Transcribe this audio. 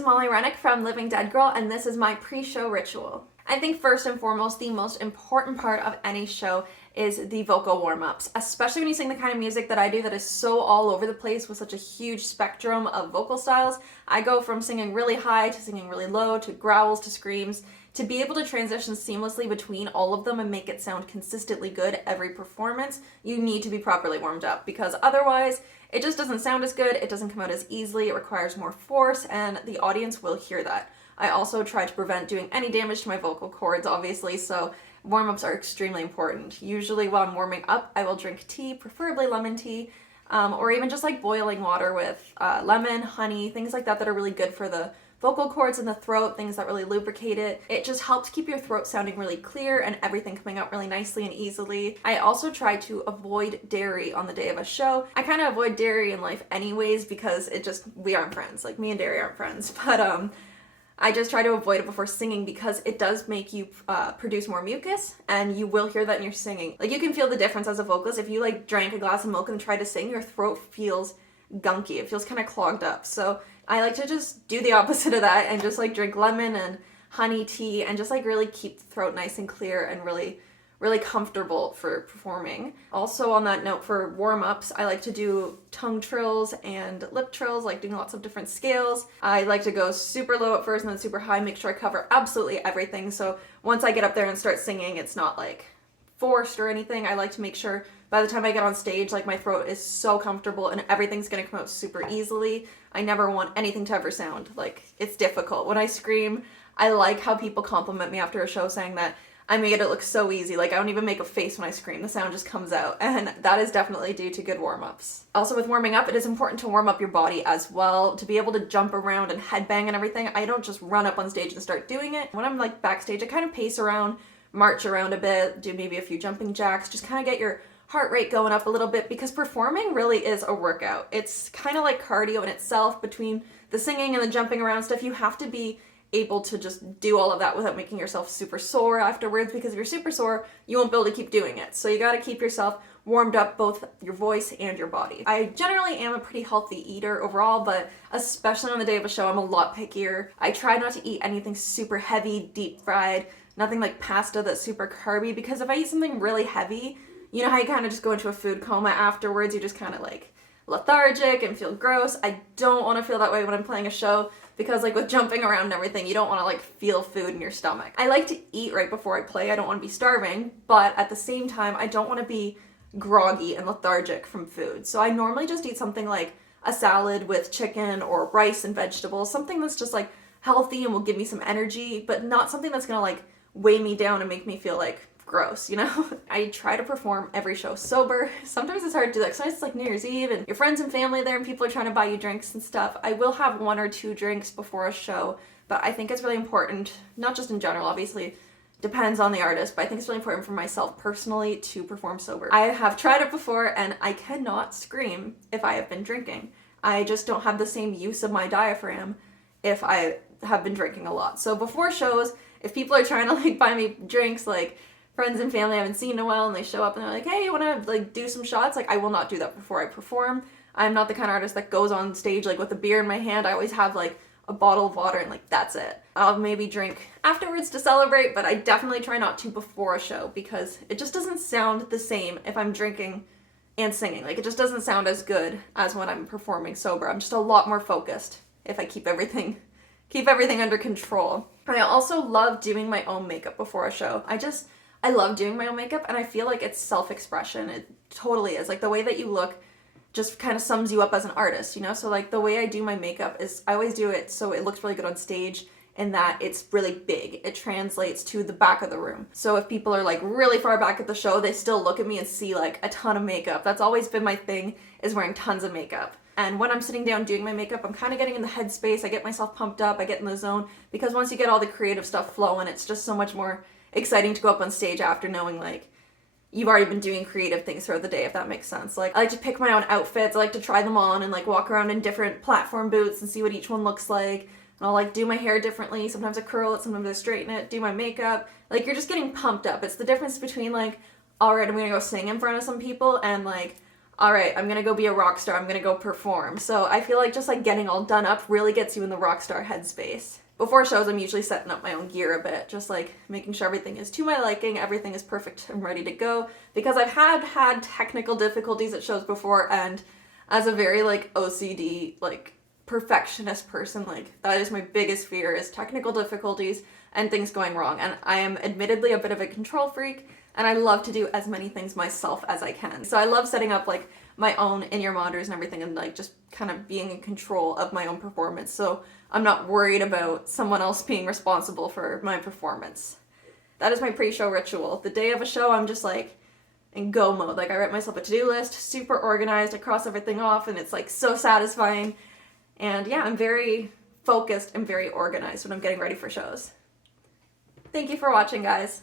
is Molly Rennick from Living Dead Girl, and this is my pre-show ritual. I think first and foremost, the most important part of any show is the vocal warm-ups, especially when you sing the kind of music that I do that is so all over the place with such a huge spectrum of vocal styles. I go from singing really high to singing really low to growls to screams. To be able to transition seamlessly between all of them and make it sound consistently good every performance, you need to be properly warmed up, because otherwise it just doesn't sound as good, it doesn't come out as easily, it requires more force, and the audience will hear that. I also try to prevent doing any damage to my vocal cords, obviously, so warm-ups are extremely important. Usually while I'm warming up, I will drink tea, preferably lemon tea, or even just like boiling water with lemon, honey, things like that that are really good for the vocal cords in the throat, things that really lubricate it. It just helps keep your throat sounding really clear and everything coming out really nicely and easily. I also try to avoid dairy on the day of a show. I kind of avoid dairy in life anyways because we aren't friends. Like, me and dairy aren't friends, but I just try to avoid it before singing because it does make you produce more mucus, and you will hear that in your singing. Like, you can feel the difference as a vocalist. If you like drank a glass of milk and tried to sing, your throat feels gunky. It feels kind of clogged up. So I like to just do the opposite of that and just like drink lemon and honey tea and just like really keep the throat nice and clear and really comfortable for performing. Also, on that note, for warm-ups, I like to do tongue trills and lip trills, like doing lots of different scales. I like to go super low at first and then super high, make sure I cover absolutely everything. So once I get up there and start singing, it's not like forced or anything. I like to make sure by the time I get on stage, like, my throat is so comfortable and everything's gonna come out super easily. I never want anything to ever sound like it's difficult. When I scream, I like how people compliment me after a show saying that I made it look so easy. Like, I don't even make a face when I scream. The sound just comes out, and that is definitely due to good warm-ups. Also, with warming up, it is important to warm up your body as well, to be able to jump around and headbang and everything. I don't just run up on stage and start doing it. When I'm like backstage, I kind of pace around, march around a bit, do maybe a few jumping jacks, just kind of get your heart rate going up a little bit, because performing really is a workout. It's kind of like cardio in itself. Between the singing and the jumping around stuff, you have to be able to just do all of that without making yourself super sore afterwards, because if you're super sore, you won't be able to keep doing it. So you got to keep yourself warmed up, both your voice and your body. I generally am a pretty healthy eater overall, but especially on the day of a show, I'm a lot pickier. I try not to eat anything super heavy, deep fried, nothing like pasta that's super carby, because if I eat something really heavy, you know how you kind of just go into a food coma afterwards, you just kind of like lethargic and feel gross. I don't want to feel that way when I'm playing a show, because like with jumping around and everything, you don't want to like feel food in your stomach. I like to eat right before I play. I don't want to be starving, but at the same time, I don't want to be groggy and lethargic from food. So I normally just eat something like a salad with chicken or rice and vegetables, something that's just like healthy and will give me some energy, but not something that's gonna like weigh me down and make me feel like gross, you know? I try to perform every show sober. Sometimes it's hard to do that. Sometimes it's like New Year's Eve and your friends and family there and people are trying to buy you drinks and stuff. I will have 1 or 2 drinks before a show, but I think it's really important, not just in general, obviously depends on the artist, but I think it's really important for myself personally to perform sober. I have tried it before and I cannot scream if I have been drinking. I just don't have the same use of my diaphragm if I have been drinking a lot. So before shows, if people are trying to like buy me drinks, like friends and family I haven't seen in a while, and they show up and they're like, hey, you want to like do some shots? Like, I will not do that before I perform. I'm not the kind of artist that goes on stage like with a beer in my hand. I always have like a bottle of water and like that's it. I'll maybe drink afterwards to celebrate, but I definitely try not to before a show, because it just doesn't sound the same if I'm drinking and singing. Like, it just doesn't sound as good as when I'm performing sober. I'm just a lot more focused if I keep everything under control. I also love doing my own makeup before a show. I love doing my own makeup, and I feel like it's self-expression. It totally is. Like, the way that you look just kind of sums you up as an artist, you know? So like the way I do my makeup is I always do it so it looks really good on stage, and that it's really big. It translates to the back of the room. So if people are like really far back at the show, they still look at me and see like a ton of makeup. That's always been my thing, is wearing tons of makeup. And when I'm sitting down doing my makeup, I'm kind of getting in the headspace. I get myself pumped up. I get in the zone, because once you get all the creative stuff flowing, it's just so much more exciting to go up on stage after knowing like you've already been doing creative things throughout the day, if that makes sense. Like, I like to pick my own outfits. I like to try them on and like walk around in different platform boots and see what each one looks like. And I'll like do my hair differently. Sometimes I curl it, sometimes I straighten it, do my makeup. Like, you're just getting pumped up. It's the difference between like, all right, I'm gonna go sing in front of some people, and like, all right, I'm gonna go be a rock star, I'm gonna go perform. So I feel like just like getting all done up really gets you in the rock star headspace. Before shows, I'm usually setting up my own gear a bit, just like making sure everything is to my liking, everything is perfect and ready to go. Because I've had technical difficulties at shows before, and as a very like OCD, like perfectionist person, like that is my biggest fear, is technical difficulties and things going wrong. And I am admittedly a bit of a control freak, and I love to do as many things myself as I can. So I love setting up like my own in-ear monitors and everything, and like just kind of being in control of my own performance. So I'm not worried about someone else being responsible for my performance. That is my pre-show ritual. The day of a show, I'm just like in go mode. Like I write myself a to-do list, super organized, I cross everything off, and it's like so satisfying. And yeah, I'm very focused and very organized when I'm getting ready for shows. Thank you for watching, guys.